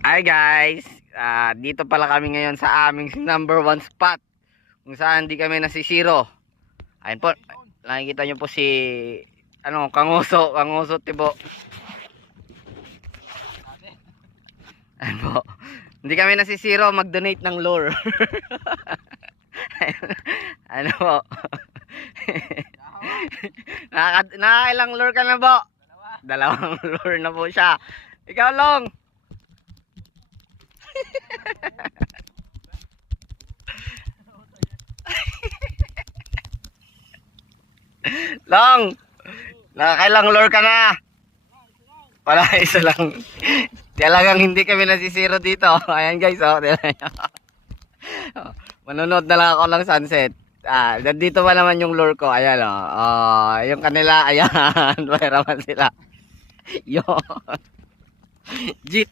Hi guys, dito pala kami ngayon sa aming number one spot kung saan di kami nasisiro. Ayun po, nakikita nyo po si Kanguso Tibo. Ayun po, hindi kami nasisiro, mag-donate ng lure. Ano po? Nakakailang lure ka na po? Dalawang lure na po siya. Ikaw Long. Long, nakakailang lure ka na? Wala, isa lang. Talagang hindi kami nasisiro dito. Ayan guys, oh. Manonood na lang ako ng sunset. Dito pa naman yung lure ko. Ayan, oh. Yung kanila, ayan. Mayroon sila. Yun. GT.